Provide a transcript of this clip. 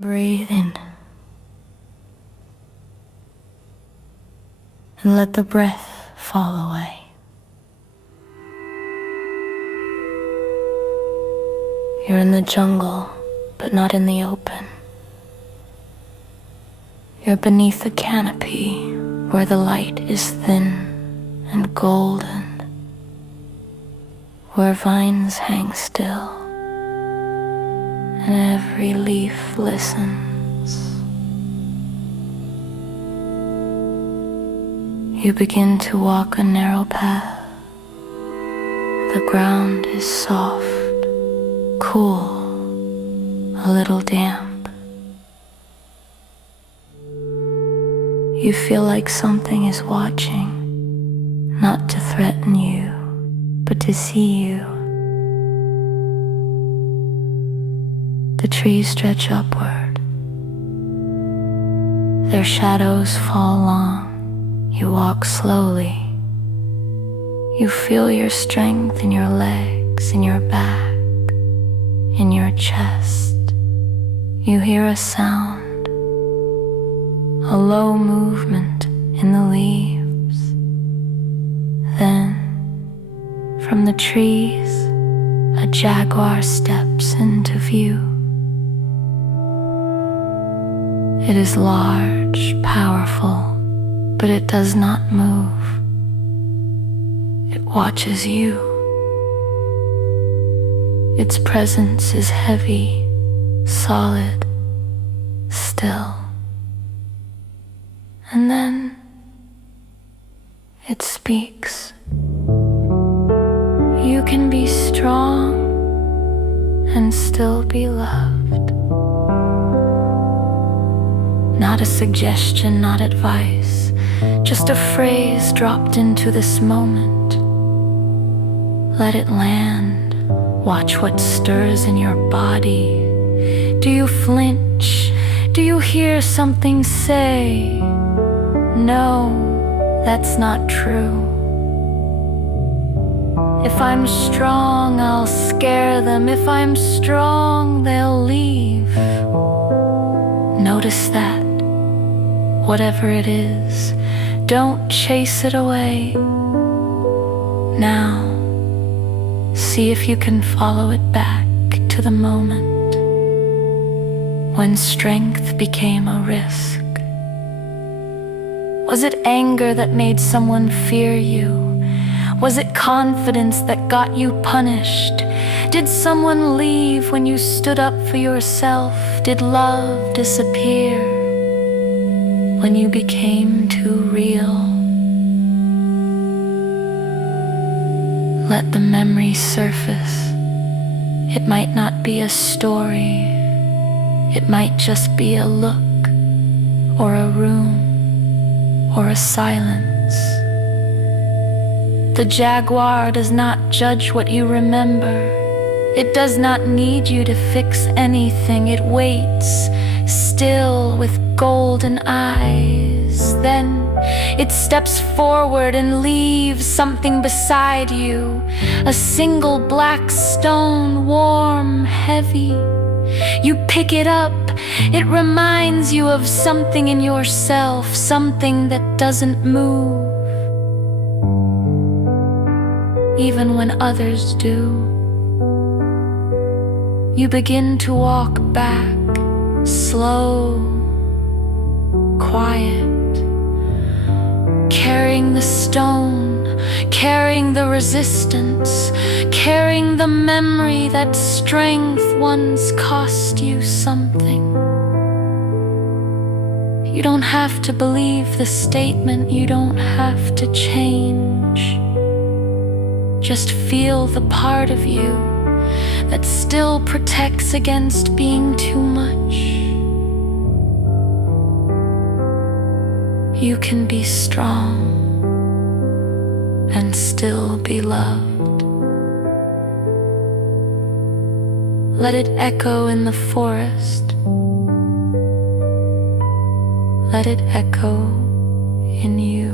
Breathe in and let the breath fall away. You're in the jungle, but not in the open. You're beneath a canopy where the light is thin and golden, where vines hang still and every leaf listens. You begin to walk a narrow path. The ground is soft, cool, a little damp. You feel like something is watching, not to threaten you, but to see you. The trees stretch upward. Their shadows fall long. You walk slowly. You feel your strength in your legs, in your back, in your chest. You hear a sound, a low movement in the leaves. Then, from the trees, a jaguar steps into view. It is large, powerful, but it does not move. It watches you. Its presence is heavy, solid, still. And then it speaks. You can be strong and still be loved. Not a suggestion, not advice, just a phrase dropped into this moment. Let it land. Watch what stirs in your body. Do you flinch? Do you hear something say, "No, that's not true"? If I'm strong, I'll scare them. If I'm strong, they'll leave. Notice that. Whatever it is, don't chase it away. Now, see if you can follow it back to the moment when strength became a risk. Was it anger that made someone fear you? Was it confidence that got you punished? Did someone leave when you stood up for yourself? Did love disappear when you became too real? Let the memory surface. It might not be a story. It might just be a look, or a room, or a silence. The jaguar does not judge what you remember. It does not need you to fix anything. It waits, still with golden eyes. Then it steps forward and leaves something beside you. A single black stone, warm, heavy. You pick it up. It reminds you of something in yourself, something that doesn't move, even when others do. You begin to walk back, slow, quiet, carrying the stone, carrying the resistance, carrying the memory that strength once cost you something. You don't have to believe the statement, you don't have to change. Just feel the part of you that still protects against being too much. You can be strong and still be loved. Let it echo in the forest. Let it echo in you.